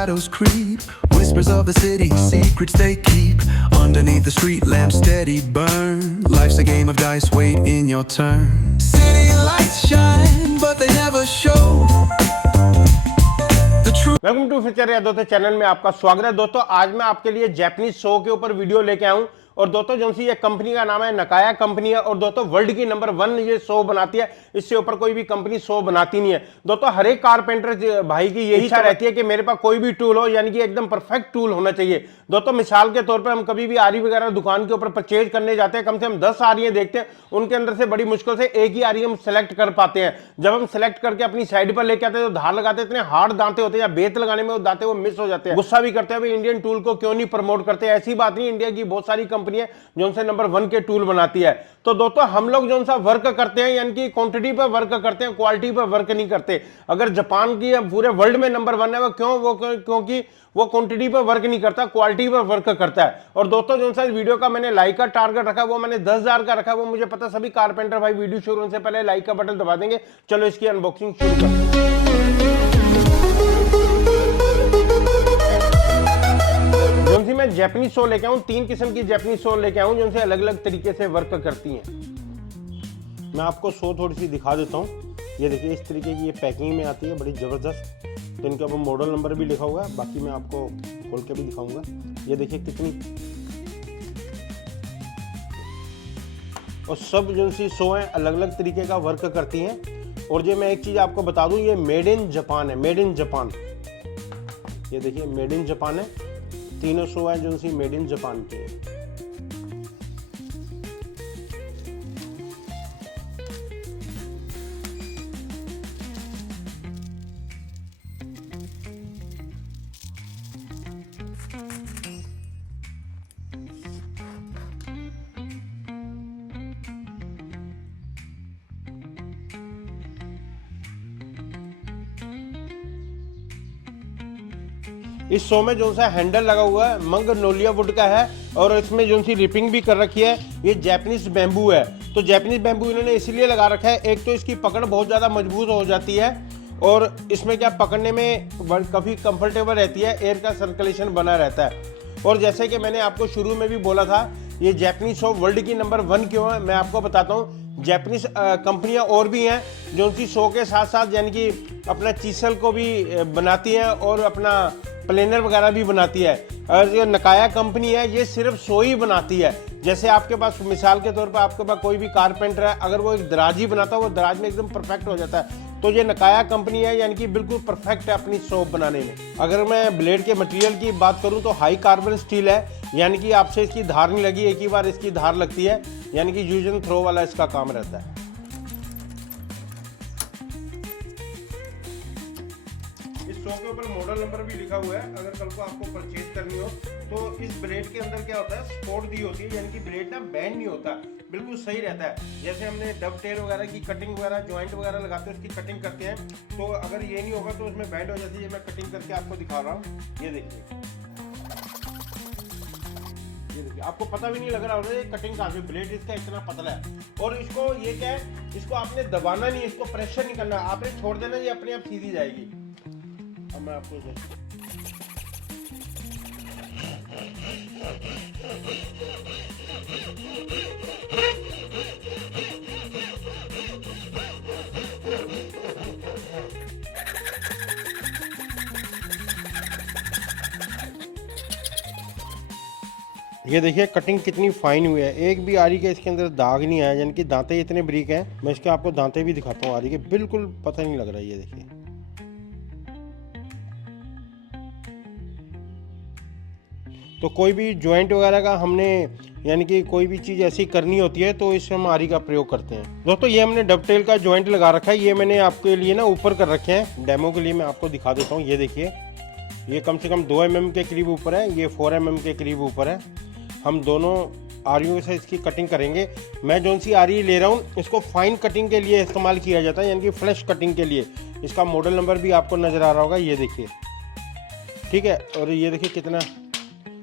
shadows creep, whispers of the city, secrets they keep. Underneath the street lamp steady burn, life's a game of dice, wait in your turn. City lights shine but they never show the truth. Welcome to future या दोस्तों channel में आपका स्वागत है। दोस्तों आज मैं आपके लिए जापानीज शो के ऊपर वीडियो लेके आऊं और दोस्तों जो सी ये कंपनी का नाम है नकाया कंपनी है और दोस्तों वर्ल्ड की नंबर 1 ये शो बनाती है। इससे ऊपर कोई भी कंपनी शो बनाती नहीं है। दोस्तों हर एक कारपेंटर भाई की यही इच्छा रहती है कि मेरे पास कोई भी टूल हो, यानी कि एकदम परफेक्ट टूल होना चाहिए। दोस्तों मिसाल के तौर पर हम कभी भी आरी वगैरह दुकान के ऊपर परचेज करने जाते हैं, कम से कम 10 आरियां देखते हैं, उनके अंदर से बड़ी मुश्किल से एक ही आरी हम सेलेक्ट कर पाते हैं। जब हम सेलेक्ट करके अपनी साइड पर लेके आते हैं तो धार लगाते हैं, इतने हार्ड दांते होते हैं या बेत लगाने में वो दांते वो मिस हो जाते हैं। गुस्सा भी करते हैं भाई इंडियन टूल को क्यों नहीं प्रमोट करते। ऐसी बात नहीं, इंडिया की बहुत सारी कंपनियां जो उनसे नंबर 1 के टूल बनाती है। तो दोस्तों हम लोग जो सा वर्क करते हैं यानी कि क्वांटिटी पर वर्क करते हैं, क्वालिटी पर वर्क नहीं करते। अगर जापान की पूरे वर्ल्ड में नंबर 1 है वो क्योंकि वो क्वांटिटी पर वर्क नहीं करता, क्वालिटी पर वर्क करता है। और दोस्तों जो सा इस वीडियो का मैंने लाइक का टारगेट रखा वो मैंने 10,000 का रखा। वो मुझे पता सभी कारपेंटर भाई वीडियो शुरू होने से पहले लाइक का बटन दबा देंगे। चलो इसकी अनबॉक्सिंग शुरू करते हैं। जो मैं जापानीज शो लेके आऊं, 3 किस्म की जापानीज शो लेके आऊं जो अलग अलग तरीके से वर्क करती हैं। मैं आपको शो थोड़ी सी दिखा देता हूं। ये देखिए इस तरीके की ये पैकिंग में आती है, बड़ी जबरदस्त। तो इनके ऊपर मॉडल नंबर भी लिखा हुआ है, बाकी मैं आपको खोल के भी दिखाऊंगा। ये देखिए कितनी, और सब जो सी शो है अलग अलग तरीके का वर्क करती हैं। और ये मैं एक चीज आपको बता दूं, ये मेड इन जापान है, मेड इन जापान। ये देखिए मेड इन जापान है, तीनों शो है जो सी मेड इन जापान की है। इस शो में जो सा हैंडल लगा हुआ है मंगनोलिया वुड का है और इसमें जो सी रिपिंग भी कर रखी है। ये जापानीज बैम्बू है। तो जापानीज बैम्बू इन्होंने इसलिए लगा रखा है, एक तो इसकी पकड़ बहुत ज़्यादा मजबूत हो जाती है और इसमें क्या पकड़ने में काफ़ी कंफर्टेबल रहती है, एयर का सर्कुलेशन बना रहता है। और जैसे कि मैंने आपको शुरू में भी बोला था, ये जापानीज शो वर्ल्ड की नंबर 1 क्यों है मैं आपको बताता हूँ। जापानीज कंपनियां और भी हैं जो उनकी शो के साथ साथ यानी कि अपना चीसल को भी बनाती हैं और अपना प्लेनर वगैरह भी बनाती है। और जो नकाया कंपनी है ये सिर्फ शो ही बनाती है। जैसे आपके पास मिसाल के तौर पर आपके पास कोई भी कारपेंटर है, अगर वो एक दराज ही बनाता है वो दराज में एकदम परफेक्ट हो जाता है। तो ये नकाया कंपनी है यानी कि बिल्कुल परफेक्ट है अपनी शो बनाने में। अगर मैं ब्लेड के मटेरियल की बात करूं तो हाई कार्बन स्टील है, यानी कि आपसे इसकी धार नहीं लगी, एक ही बार इसकी धार लगती है, यानी कि यूज एंड थ्रो वाला इसका काम रहता है। इस शो के ऊपर मॉडल नंबर भी लिखा हुआ है, अगर कल को आपको परचेज करनी हो तो इस ब्लेड के अंदर क्या होता है, सपोर्ट दी होती है, यानी कि ब्लेड ना बैंड नहीं होता, बिल्कुल सही रहता है। जैसे हमने डबटेल वगैरह की कटिंग वगैरह जॉइंट वगैरह लगाते हैं उसकी कटिंग करते हैं, तो अगर ये नहीं होगा तो उसमें बैंड हो जाती है। मैं कटिंग करके आपको दिखा रहा हूँ, ये देखिए, ये देखिए, आपको पता भी नहीं लग रहा होगा ये कटिंग कहाँ से, ब्लेड इसका इतना पतला है। और इसको ये क्या है, इसको आपने दबाना नहीं, इसको प्रेशर नहीं करना, आपने छोड़ देना, ये अपने आप सीधी जाएगी। अब मैं आपको ये देखिए कटिंग कितनी फाइन हुई है, एक भी आरी के इसके अंदर दाग नहीं आया, यानी कि दांते इतने बारीक हैं। मैं इसके आपको दांते भी दिखाता हूँ आरी के, बिल्कुल पता नहीं लग रहा है। ये देखिए तो कोई भी जॉइंट वगैरह का हमने यानी कि कोई भी चीज़ ऐसी करनी होती है तो इसमें हम आरी का प्रयोग करते हैं। दोस्तों ये हमने डबटेल का जॉइंट लगा रखा है, ये मैंने आपके लिए ना ऊपर कर रखे हैं, डेमो के लिए मैं आपको दिखा देता हूँ। ये देखिए ये कम से कम 2 mm के करीब ऊपर है, ये 4 mm के करीब ऊपर है। हम दोनों आरियों से इसकी कटिंग करेंगे। मैं जो सी आरी ले रहा हूँ इसको फाइन कटिंग के लिए इस्तेमाल किया जाता है, यानी कि फ्लैश कटिंग के लिए। इसका मॉडल नंबर भी आपको नज़र आ रहा होगा, ये देखिए, ठीक है। और ये देखिए कितना,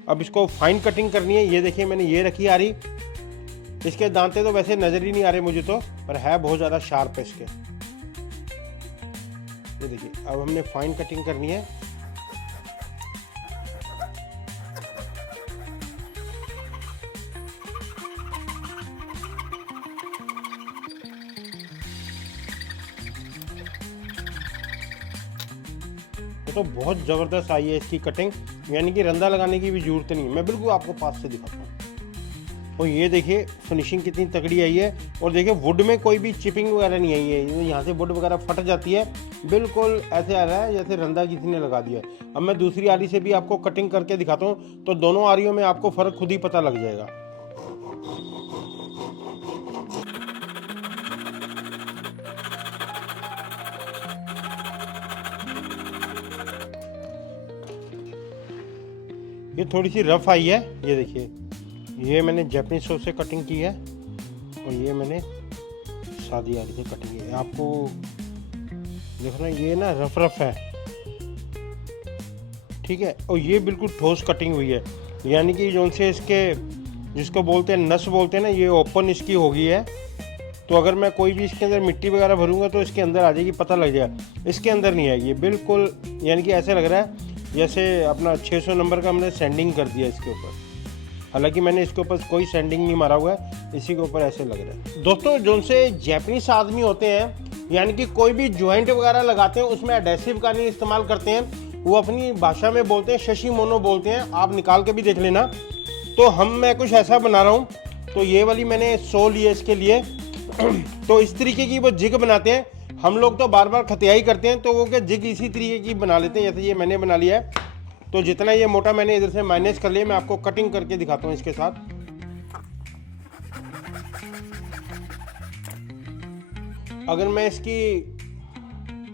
अब इसको फाइन कटिंग करनी है। ये देखिए मैंने ये रखी आरी, इसके दांते तो वैसे नज़र ही नहीं आ रहे मुझे तो, पर है बहुत ज़्यादा शार्प है इसके। ये देखिए अब हमने फाइन कटिंग करनी है। तो बहुत ज़बरदस्त आई है इसकी कटिंग, यानी कि रंदा लगाने की भी ज़रूरत नहीं है। मैं बिल्कुल आपको पास से दिखाता हूँ। और ये देखिए फिनिशिंग कितनी तगड़ी आई है। और देखिए वुड में कोई भी चिपिंग वगैरह नहीं आई है, यहाँ से वुड वगैरह फट जाती है, बिल्कुल ऐसे आ रहा है जैसे रंदा किसी ने लगा दिया है। अब मैं दूसरी आरी से भी आपको कटिंग करके दिखाता हूँ, तो दोनों आरियों में आपको फ़र्क खुद ही पता लग जाएगा। ये थोड़ी सी रफ आई है, ये देखिए, ये मैंने जैपनीज सॉ से कटिंग की है और ये मैंने सादी आरी से कटिंग की है। आपको देखो ना, ये ना रफ है, ठीक है। और ये बिल्कुल ठोस कटिंग हुई है, यानी कि जो से इसके जिसको बोलते हैं नस बोलते हैं ना, ये ओपन इसकी हो गई है। तो अगर मैं कोई भी इसके अंदर मिट्टी वगैरह भरूंगा तो इसके अंदर आ जाएगी, पता लग जाएगा। इसके अंदर नहीं आएगी बिल्कुल, यानी कि ऐसे लग रहा है जैसे अपना 600 नंबर का हमने सैंडिंग कर दिया इसके ऊपर। हालांकि मैंने इसके ऊपर कोई सैंडिंग नहीं मारा हुआ है, इसी के ऊपर ऐसे लग रहा है। दोस्तों जो से जैपनीज आदमी होते हैं, यानी कि कोई भी जॉइंट वगैरह लगाते हैं उसमें एडेसिव का नहीं इस्तेमाल करते हैं, वो अपनी भाषा में बोलते हैं शशि मोनो बोलते हैं, आप निकाल के भी देख लेना। तो मैं कुछ ऐसा बना रहा हूँ, तो ये वाली मैंने 100 ली है इसके लिए। तो इस तरीके की वो जिग बनाते हैं। हम लोग तो बार बार खतियाई करते हैं, तो वो क्या जिग इसी तरीके की बना लेते हैं, जैसे ये मैंने बना लिया है। तो जितना ये मोटा मैंने इधर से माइनस कर लिया, मैं आपको कटिंग करके दिखाता हूँ इसके साथ। अगर मैं इसकी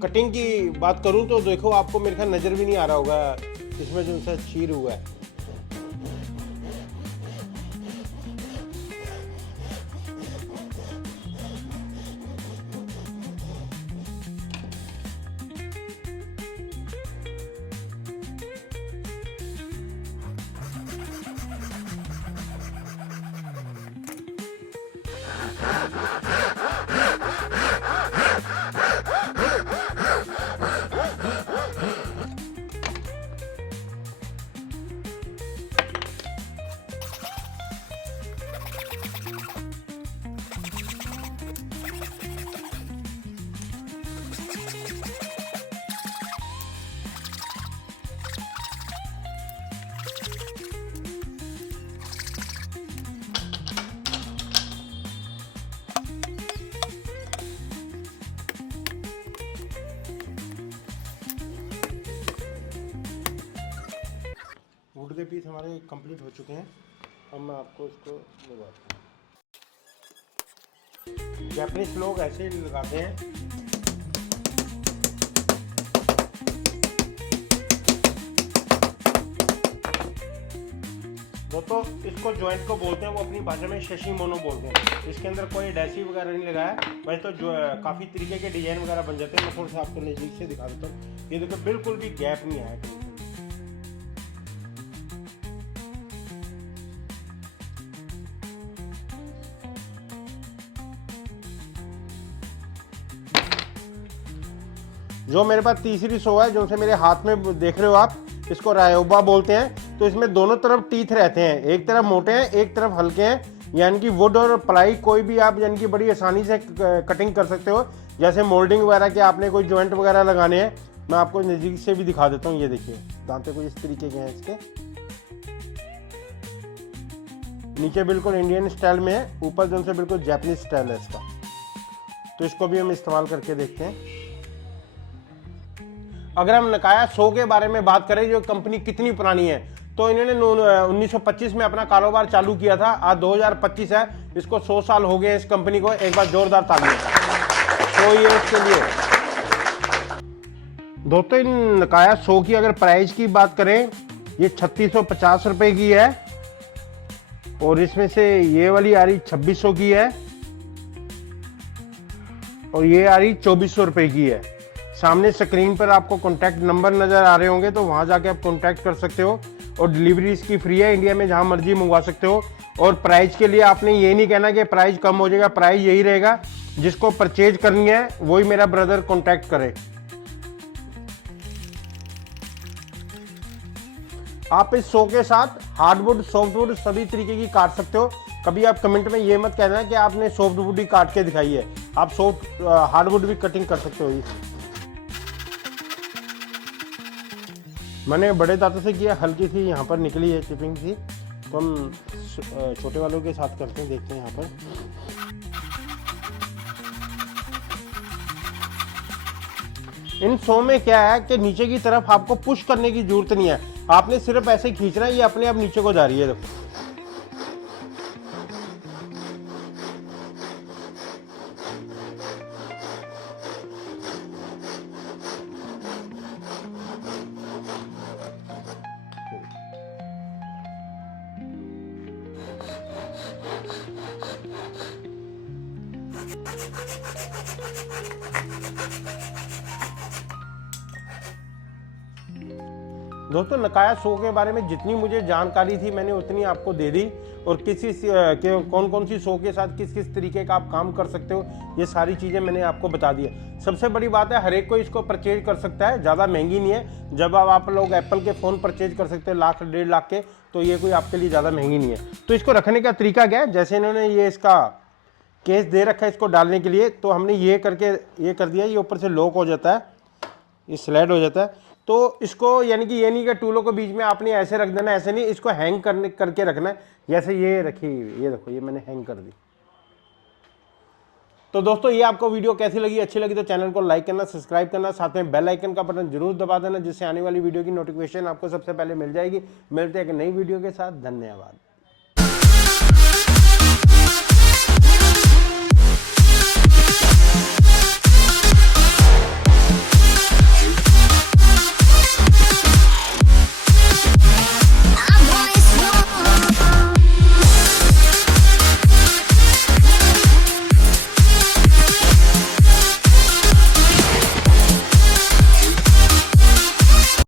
कटिंग की बात करूं तो देखो, आपको मेरे ख्याल नज़र भी नहीं आ रहा होगा इसमें जो सा चीर हुआ है। वुड के पीस हमारे कंप्लीट हो चुके हैं। अब मैं आपको इसको लगाता हूँ। जापानीज लोग ऐसे ही लगाते हैं। दोस्तों इसको जॉइंट को बोलते हैं, वो अपनी भाषा में शशि मोनो बोलते हैं। इसके अंदर कोई एडेसिव वगैरह नहीं लगा है, वैसे तो जो काफ़ी तरीके के डिजाइन वगैरह बन जाते हैं। मैं थोड़ा सा आपको नज़दीक से दिखा देता हूँ। ये देखो बिल्कुल भी गैप नहीं आया कहीं। जो मेरे पास तीसरी सो है, जो से मेरे हाथ में देख रहे हो आप, इसको रायोबा बोलते हैं। तो इसमें दोनों तरफ टीथ रहते हैं, एक तरफ मोटे हैं एक तरफ हल्के हैं, यानी कि वुड और प्लाई कोई भी आप यानी कि बड़ी आसानी से कटिंग कर सकते हो। जैसे मोल्डिंग वगैरह के आपने कोई जॉइंट वगैरह लगाने हैं, मैं आपको नज़दीक से भी दिखा देता हूँ। ये देखिए दांते कुछ इस तरीके के हैं, इसके नीचे बिल्कुल इंडियन स्टाइल में है, ऊपर जो से बिल्कुल जापानीज स्टाइल है इसका। तो इसको भी हम इस्तेमाल करके देखते हैं। अगर हम नकाया सो के बारे में बात करें, जो कंपनी कितनी पुरानी है, तो इन्होंने 1925 में अपना कारोबार चालू किया था। आज 2025 है, इसको 100 साल हो गए इस कंपनी को। एक बार जोरदार तालियां। तो ये इसके लिए दोस्तों इन नकाया सो की अगर प्राइस की बात करें, ये 3650 रुपए की है। और इसमें से ये वाली आ रही 2600 की है और ये आ रही 2400 रुपए की है। सामने स्क्रीन पर आपको कॉन्टैक्ट नंबर नजर आ रहे होंगे, तो वहां जाके आप कॉन्टैक्ट कर सकते हो। और डिलीवरी इसकी फ्री है, इंडिया में जहां मर्जी मंगवा सकते हो। और प्राइस के लिए आपने ये नहीं कहना कि प्राइस कम हो जाएगा, प्राइस यही रहेगा। जिसको परचेज करनी है वही मेरा ब्रदर कॉन्टैक्ट करे। आप इस शो के साथ हार्डवुड सॉफ्टवुड सभी तरीके की काट सकते हो। कभी आप कमेंट में ये मत कहना कि आपने सॉफ्टवुड ही काट के दिखाई है, आप हार्डवुड भी कटिंग कर सकते हो। मैंने बड़े दांतों से किया, हल्की सी यहाँ पर निकली है चिपिंग सी, तो हम छोटे वालों के साथ करते हैं, देखते हैं यहाँ पर। इन सो में क्या है कि नीचे की तरफ आपको पुश करने की जरूरत नहीं है, आपने सिर्फ ऐसे खींचना है, ये अपने आप नीचे को जा रही है। देखो दोस्तों, नकाया शो के बारे में जितनी मुझे जानकारी थी मैंने उतनी आपको दे दी, और कौन कौन सी शो के साथ किस किस तरीके का आप काम कर सकते हो, ये सारी चीज़ें मैंने आपको बता दी है। सबसे बड़ी बात है, हर एक कोई इसको परचेज कर सकता है, ज़्यादा महंगी नहीं है। जब आप लोग एप्पल के फ़ोन परचेज कर सकते हो लाख 1.5 लाख के, तो ये कोई आपके लिए ज़्यादा महंगी नहीं है। तो इसको रखने का तरीका क्या है, जैसे इन्होंने ये इसका केस दे रखा है इसको डालने के लिए, तो हमने ये करके ये कर दिया, ये ऊपर से लॉक हो जाता है, ये स्लाइड हो जाता है। तो इसको यानी कि ये नहीं कि टूलों के बीच में आपने ऐसे रख देना, ऐसे नहीं, इसको हैंग करके रखना है, जैसे ये रखी, ये देखो ये मैंने हैंग कर दी। तो दोस्तों, ये आपको वीडियो कैसी लगी, अच्छी लगी तो चैनल को लाइक करना, सब्सक्राइब करना, साथ में बेल आइकन का बटन जरूर दबा देना, जिससे आने वाली वीडियो की नोटिफिकेशन आपको सबसे पहले मिल जाएगी। मिलते हैं एक नई वीडियो के साथ, धन्यवाद।